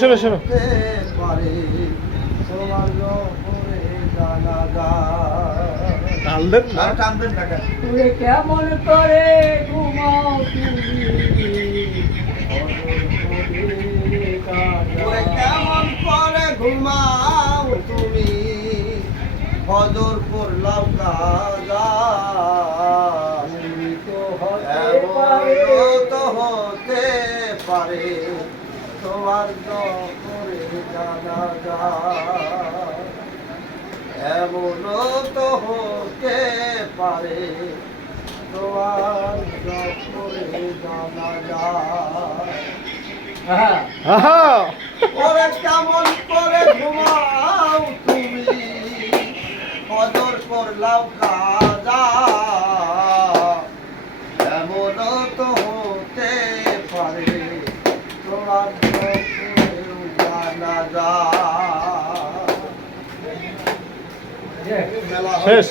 শোনো শোনো পারে তোমার জপরে জানাজা। টানলেন না টানবেন না কেন? তুই কেমন করে ঘুমাও তুমি ওরে কেমন করে ঘুমাও তুমি, ফজর করলাম কাজা। তুমি তো হতে এমন তো হতে পারে তোমার জপরে জানাজা। এমন তো হতে পারে তোমার জপরে জানাজা। হ্যাঁ আহা ওরে কেমন করে ঘুমাও তুমি, ফজর করলাম কাজা। এমন তো হতে পারে তোমার জপরে জানাজা। মেলা শেষ।